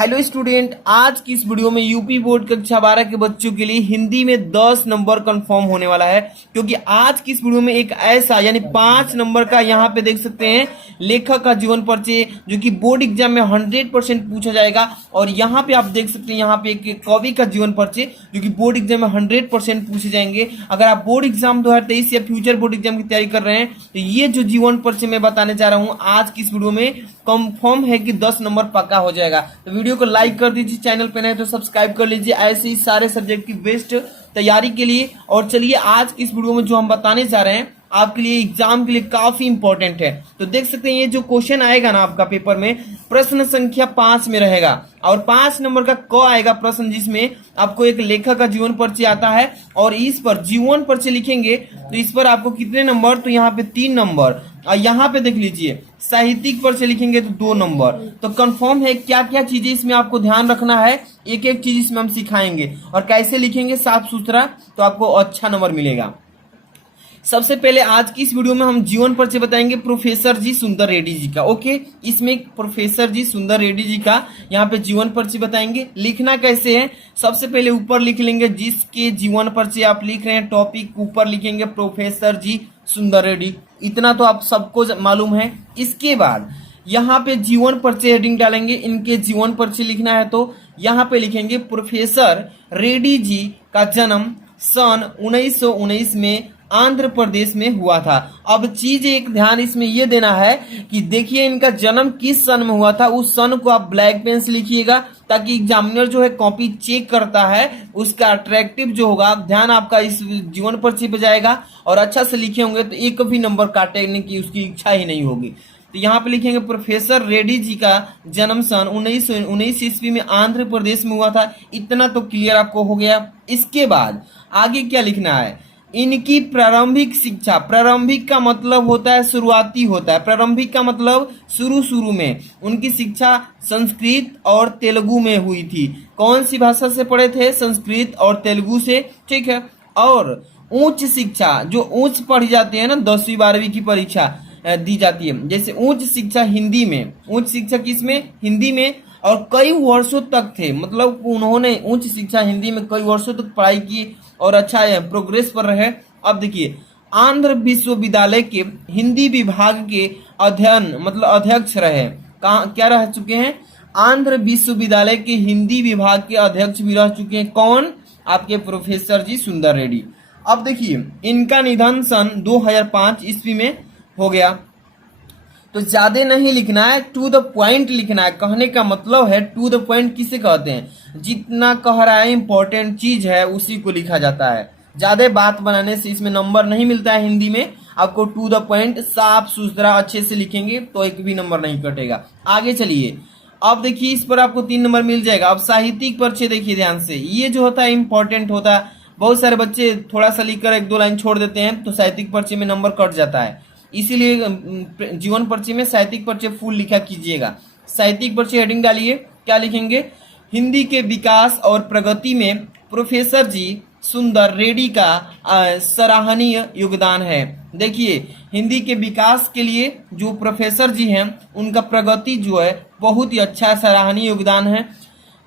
Hello student, आज की इस वीडियो में यूपी बोर्ड कक्षा 12 के बच्चों के लिए हिंदी में 10 नंबर कंफर्म होने वाला है। क्योंकि आज की इस वीडियो में एक ऐसा यानी 5 नंबर का यहाँ पे देख सकते हैं लेखक का जीवन परिचय जो कि बोर्ड एग्जाम में 100% पूछा जाएगा। और यहाँ पे आप देख सकते हैं यहाँ पे एक कवि का जीवन परिचय जो कि बोर्ड एग्जाम में 100% पूछे जाएंगे। अगर आप बोर्ड एग्जाम 2023 या फ्यूचर बोर्ड एग्जाम की तैयारी कर रहे हैं तो ये जो जीवन परिचय मैं बताने जा रहा हूँ आज की इस वीडियो में कंफर्म है कि 10 नंबर पक्का हो जाएगा। तो वीडियो को लाइक कर दीजिए, चैनल पे नए तो सब्सक्राइब कर लीजिए ऐसे ही सारे सब्जेक्ट की बेस्ट तैयारी के लिए। और चलिए आज की इस वीडियो में जो हम बताने जा रहे हैं आपके लिए एग्जाम के लिए काफी इंपॉर्टेंट है। तो देख सकते हैं ये जो क्वेश्चन आएगा ना आपका पेपर में प्रश्न संख्या 5 में रहेगा और 5 नंबर का क आएगा प्रश्न, जिसमें आपको एक लेखक का जीवन परिचय आता है और इस पर जीवन परिचय लिखेंगे तो इस पर आपको कितने नंबर, तो यहाँ पे 3 नंबर। और यहाँ पे देख लीजिए साहित्यिक परिचय लिखेंगे तो 2 नंबर। तो कंफर्म है क्या क्या चीजें इसमें आपको ध्यान रखना है, एक एक चीज इसमें हम सिखाएंगे और कैसे लिखेंगे साफ सुथरा तो आपको अच्छा नंबर मिलेगा। सबसे पहले आज की इस वीडियो में हम जीवन परिचय बताएंगे प्रोफेसर जी सुंदर रेड्डी जी का। ओके, इसमें प्रोफेसर जी सुंदर रेड्डी जी का यहाँ पे जीवन परिचय बताएंगे। लिखना कैसे है, सबसे पहले ऊपर लिख लेंगे जिसके जीवन परिचय आप लिख रहे हैं टॉपिक ऊपर लिखेंगे प्रोफेसर जी सुंदर रेड्डी, इतना तो आप सबको मालूम है। इसके बाद यहाँ पे जीवन परिचय हेडिंग डालेंगे, इनके जीवन परिचय लिखना है तो यहाँ पे लिखेंगे प्रोफेसर रेड्डी जी का जन्म सन 1919 में आंध्र प्रदेश में हुआ था। अब चीज एक ध्यान इसमें यह देना है कि देखिए इनका जन्म किस सन में हुआ था, उस सन को आप ब्लैक पेन से लिखिएगा ताकि एग्जामिनर जो है कॉपी चेक करता है उसका अट्रैक्टिव जो होगा ध्यान आपका इस जीवन परिचय पे जाएगा। और अच्छा से लिखे होंगे तो एक भी नंबर काटने की उसकी इच्छा ही नहीं होगी। तो यहाँ पे लिखेंगे प्रोफेसर रेड्डी जी का जन्म सन 1919 ईस्वी में आंध्र प्रदेश में हुआ था, इतना तो क्लियर आपको हो गया। इसके बाद आगे क्या लिखना है, इनकी प्रारंभिक शिक्षा, प्रारंभिक का मतलब होता है शुरुआती होता है, प्रारंभिक का मतलब शुरू में उनकी शिक्षा संस्कृत और तेलुगु में हुई थी। कौन सी भाषा से पढ़े थे, संस्कृत और तेलुगु से, ठीक है। और उच्च शिक्षा जो उच्च पढ़ी जाती है ना 10वीं 12वीं की परीक्षा दी जाती है, जैसे उच्च शिक्षा हिंदी में, उच्च शिक्षा किसमें, हिंदी में। और कई वर्षों तक थे, मतलब उन्होंने उच्च शिक्षा हिंदी में कई वर्षों तक पढ़ाई की और अच्छा प्रोग्रेस पर रहे। अब देखिए आंध्र विश्वविद्यालय के हिंदी विभाग के अध्यक्ष रहे, कहाँ क्या रह चुके हैं, आंध्र विश्वविद्यालय के हिंदी विभाग के अध्यक्ष भी रह चुके हैं। कौन, आपके प्रोफेसर जी सुंदर रेड्डी। अब देखिए इनका निधन सन 2005 ईस्वी में हो गया। तो ज्यादा नहीं लिखना है, टू द पॉइंट लिखना है। कहने का मतलब है टू द पॉइंट किसे कहते हैं, जितना कह रहा है इंपॉर्टेंट चीज है उसी को लिखा जाता है। ज्यादा बात बनाने से इसमें नंबर नहीं मिलता है। हिंदी में आपको टू द पॉइंट साफ सुथरा अच्छे से लिखेंगे तो एक भी नंबर नहीं कटेगा। आगे चलिए, अब देखिए इस पर आपको 3 नंबर मिल जाएगा। अब साहित्यिक परिचय देखिए ध्यान से, ये जो होता है इंपॉर्टेंट होता है। बहुत सारे बच्चे थोड़ा सा लिखकर 1-2 लाइन छोड़ देते हैं तो साहित्यिक परिचय में नंबर कट जाता है, इसीलिए जीवन परिचय में साहित्यिक परिचय फुल लिखा कीजिएगा। साहित्यिक परिचय हेडिंग डालिए, क्या लिखेंगे, हिंदी के विकास और प्रगति में प्रोफेसर जी सुंदर रेड्डी का सराहनीय योगदान है। देखिए हिंदी के विकास के लिए जो प्रोफेसर जी हैं उनका प्रगति जो है बहुत ही अच्छा सराहनीय योगदान है।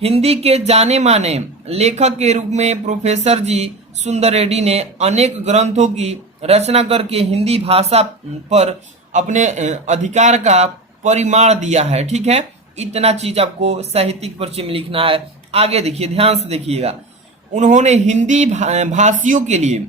हिंदी के जाने माने लेखक के रूप में प्रोफेसर जी सुंदर रेड्डी ने अनेक ग्रंथों की रचना करके हिंदी भाषा पर अपने अधिकार का परिमाण दिया है, ठीक है। इतना चीज आपको साहित्यिक परिचय में लिखना है। आगे देखिए ध्यान से देखिएगा, उन्होंने हिंदी भाषियों के लिए,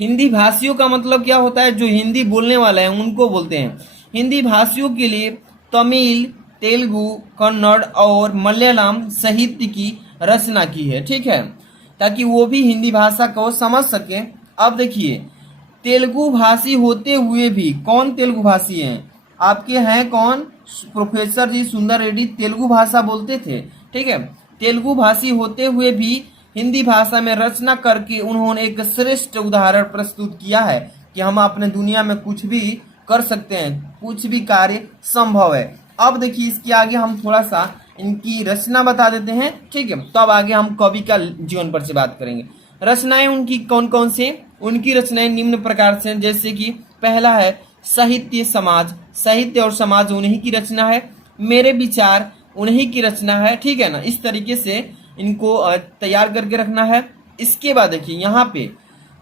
हिंदी भाषियों का मतलब क्या होता है, जो हिंदी बोलने वाले हैं उनको बोलते हैं। हिंदी भाषियों के लिए तमिल, तेलुगु, कन्नड़ और मलयालम साहित्य की रचना की है, ठीक है, ताकि वो भी हिंदी भाषा को समझ सके। अब देखिए तेलुगु भाषी होते हुए भी, कौन तेलुगु भाषी हैं आपके, हैं कौन, प्रोफेसर जी सुंदर रेड्डी तेलुगु भाषा बोलते थे, ठीक है। तेलुगु भाषी होते हुए भी हिंदी भाषा में रचना करके उन्होंने एक श्रेष्ठ उदाहरण प्रस्तुत किया है कि हम अपने दुनिया में कुछ भी कर सकते हैं, कुछ भी कार्य संभव है। अब देखिए इसके आगे हम थोड़ा सा इनकी रचना बता देते हैं, ठीक है। तो अब आगे हम कवि का जीवन पर से बात करेंगे। रचनाएं उनकी कौन कौन से, उनकी रचनाएं निम्न प्रकार से, जैसे कि पहला है साहित्य समाज, साहित्य और समाज उन्हीं की रचना है। मेरे विचार उन्हीं की रचना है, ठीक है ना। इस तरीके से इनको तैयार करके रखना है। इसके बाद देखिए यहाँ पे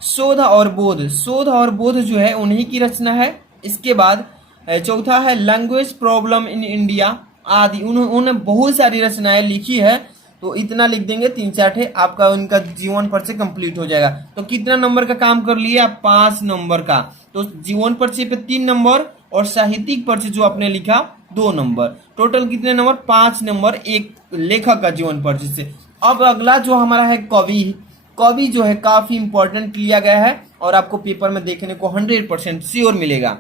शोध और बोध, शोध और बोध जो है उन्हीं की रचना है। इसके बाद चौथा है लैंग्वेज प्रॉब्लम इन इंडिया आदि, उन्होंने बहुत सारी रचनाएं लिखी है। तो इतना लिख देंगे, 3-4 ठे, आपका उनका जीवन परिचय कंप्लीट हो जाएगा। तो कितना नंबर का काम कर लिए आप? 5 नंबर का। तो जीवन परिचय पे 3 नंबर और साहित्यिक परिचय जो आपने लिखा 2 नंबर, टोटल कितने नंबर? 5 नंबर एक लेखक का जीवन परिचय से। अब अगला जो हमारा है कवि, कवि जो है काफी इंपॉर्टेंट लिया गया है और आपको पेपर में देखने को 100% श्योर मिलेगा।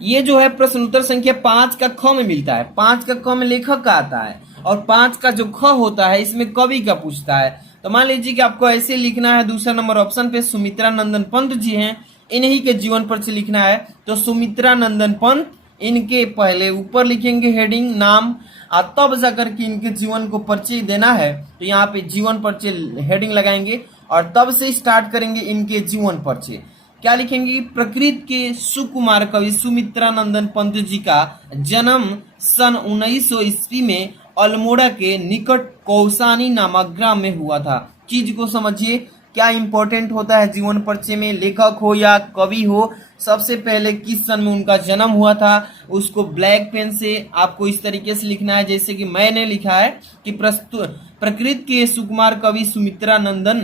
ये जो है प्रश्न उत्तर संख्या 5 का ख में मिलता है। 5 का ख में लेखक का आता है और 5 का जो ख होता है इसमें कवि का पूछता है। तो मान लीजिए कि आपको ऐसे लिखना है, दूसरा नंबर ऑप्शन पे सुमित्रा नंदन पंत जी हैं, इन्हीं के जीवन पर से लिखना है। तो सुमित्रा नंदन पंत, इनके पहले ऊपर लिखेंगे हेडिंग नाम, और तब जाकर के इनके जीवन को परिचय देना है। तो यहाँ पे जीवन परिचय हेडिंग लगाएंगे और तब से स्टार्ट करेंगे इनके जीवन परिचय। क्या लिखेंगे? प्रकृत के सुकुमार कवि सुमित्रा नंदन पंत जी का जन्म सन 1900 ईस्वी में अल्मोड़ा के निकट कौसानी नामक ग्राम में हुआ था। चीज को समझिए, क्या इंपॉर्टेंट होता है जीवन परिचय में, लेखक हो या कवि हो, सबसे पहले किस सन में उनका जन्म हुआ था उसको ब्लैक पेन से आपको इस तरीके से लिखना है जैसे कि मैंने लिखा है कि प्रकृत के सुकुमार कवि सुमित्रा नंदन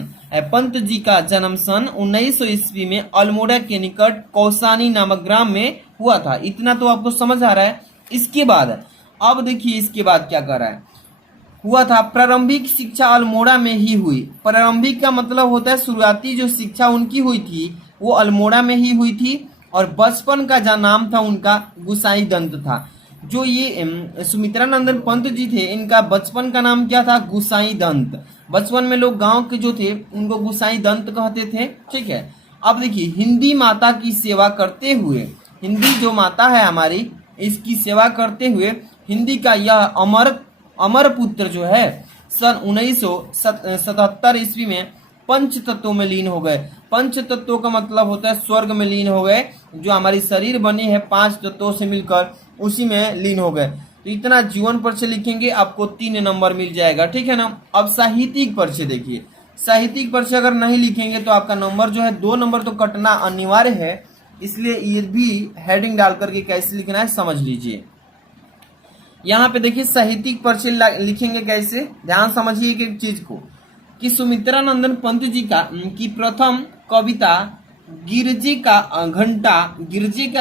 पंत जी का जन्म सन 1900 ईस्वी में अल्मोड़ा के निकट कौसानी नामक ग्राम में हुआ था। इतना तो आपको समझ आ रहा है। इसके बाद अब देखिए इसके बाद क्या कर रहा है, हुआ था प्रारंभिक शिक्षा अल्मोड़ा में ही हुई। प्रारंभिक का मतलब होता है शुरुआती जो शिक्षा उनकी हुई थी वो अल्मोड़ा में ही हुई थी। और बचपन का जो नाम था उनका गुसाई दंत था। जो ये सुमित्रा नंदन पंत जी थे इनका बचपन का नाम क्या था? गुसाई दंत। बचपन में लोग गांव के जो थे उनको गुसाई दंत कहते थे, ठीक है। अब देखिए हिंदी माता की सेवा करते हुए, हिंदी जो माता है हमारी इसकी सेवा करते हुए हिंदी का यह अमर पुत्र जो है सन 1977 ईस्वी में पंच तत्वों में लीन हो गए। पंच तत्वों का मतलब होता है स्वर्ग में लीन हो गए। जो हमारी शरीर बनी है 5 तत्वों से मिलकर उसी में लीन हो गए। तो इतना जीवन परिचय लिखेंगे, आपको 3 नंबर मिल जाएगा, ठीक है ना। अब साहित्यिक परिचय देखिए, साहित्यिक परिचय अगर नहीं लिखेंगे तो आपका नंबर जो है 2 नंबर तो कटना अनिवार्य है। इसलिए ये भी हेडिंग डाल करके कैसे लिखना है समझ लीजिए। यहाँ पे देखिए साहित्यिक परिचय लिखेंगे कैसे, ध्यान समझिए एक चीज को कि सुमित्रा नंदन पंत जी की प्रथम कविता गिरजे का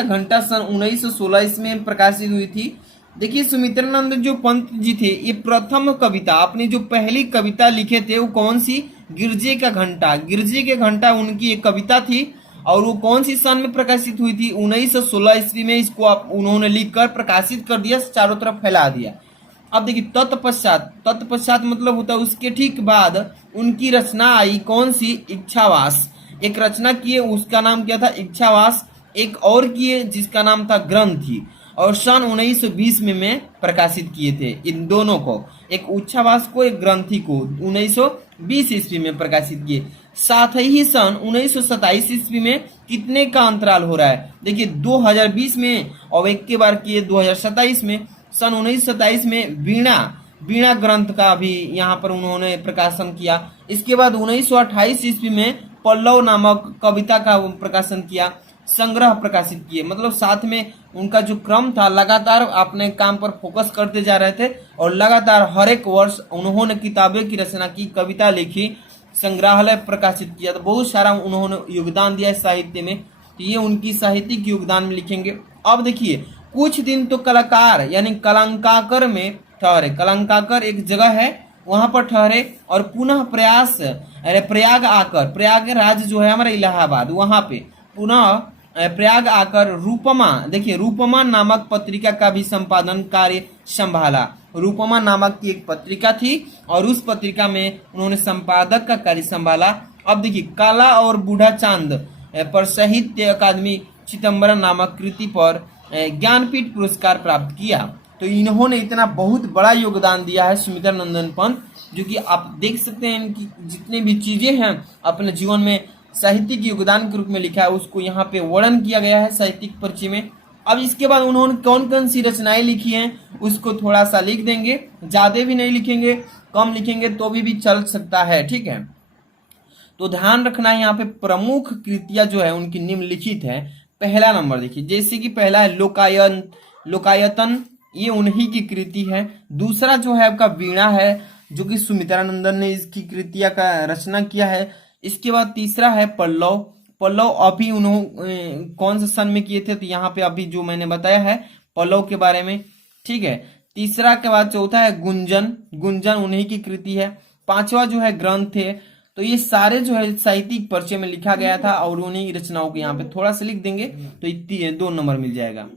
घंटा सन 1916 इसमें प्रकाशित हुई थी। देखिए सुमित्रा नंदन जो पंत जी थे ये प्रथम कविता, अपनी जो पहली कविता लिखे थे वो कौन सी? गिरजे का घंटा। गिरजे के घंटा उनकी एक कविता थी और वो कौन सी सन में प्रकाशित हुई थी? 1916 ईस्वी में। इसको उन्होंने लिखकर प्रकाशित कर दिया, चारों तरफ फैला दिया। अब देखिए तत्पश्चात मतलब होता है उसके ठीक बाद उनकी रचना आई कौन सी? इच्छावास। एक रचना किए उसका नाम क्या था? इच्छावास। एक और किए जिसका नाम था ग्रंथि, और सन 1920 में प्रकाशित किए थे इन दोनों को, एक इच्छावास को एक ग्रंथि को 1920 ईस्वी में प्रकाशित किए। साथ ही सन 1927 ईस्वी में कितने का अंतराल हो रहा है? देखिए 2020 में और एक के बार किए 2027 में। सन 1927 में वीणा ग्रंथ का भी यहाँ पर उन्होंने प्रकाशन किया। इसके बाद 1928 ईस्वी में पल्लव नामक कविता का प्रकाशन किया, संग्रह प्रकाशित किए। मतलब साथ में उनका जो क्रम था लगातार अपने काम पर फोकस करते जा रहे थे और लगातार हर एक वर्ष उन्होंने किताबें की रचना की, कविता लिखी, संग्रहालय प्रकाशित किया। तो बहुत सारा उन्होंने योगदान दिया साहित्य में। तो ये उनकी साहित्यिक योगदान में लिखेंगे। अब देखिए कुछ दिन तो कलाकार यानी कलंकाकर में ठहरे। कलंकाकर एक जगह है वहां पर ठहरे और पुनः प्रयागराज जो है हमारा इलाहाबाद, वहां पे पुनः प्रयाग आकर रूपमा नामक पत्रिका का भी संपादन कार्य संभाला। रूपमा नामक की एक पत्रिका थी और उस पत्रिका में उन्होंने संपादक का कार्य संभाला। अब देखिए काला और बूढ़ा चांद पर साहित्य अकादमी चिदम्बरम नामक कृति पर ज्ञानपीठ पुरस्कार प्राप्त किया। तो इन्होंने इतना बहुत बड़ा योगदान दिया है सुमित्रा नंदन पंत, जो कि आप देख सकते हैं इनकी जितने भी चीजें हैं अपने जीवन में साहित्यिक योगदान के रूप में लिखा है उसको यहाँ पे वर्णन किया गया है साहित्यिक परिचय में। अब इसके बाद उन्होंने कौन कौन सी रचनाएं लिखी हैं उसको थोड़ा सा लिख देंगे, ज्यादा भी नहीं लिखेंगे, कम लिखेंगे तो भी चल सकता है, ठीक है। तो ध्यान रखना है यहाँ पे प्रमुख कृतियां जो है उनकी निम्नलिखित है। पहला नंबर देखिए, जैसे कि पहला है लोकायतन, ये उन्हीं की कृति है। दूसरा जो है आपका वीणा है, जो कि सुमित्रानंदन ने इसकी कृतियां का रचना किया है। इसके बाद तीसरा है पल्लव। पल्लव अभी उन्होंने कौन से सन में किए थे, तो यहाँ पे अभी जो मैंने बताया है पल्लव के बारे में, ठीक है। तीसरा के बाद चौथा है गुंजन, गुंजन उन्हीं की कृति है। पांचवा जो है ग्रंथ है। तो ये सारे जो है साहित्यिक परिचय में लिखा गया था और उन्हीं रचनाओं को यहाँ पे थोड़ा सा लिख देंगे तो 2 नंबर मिल जाएगा।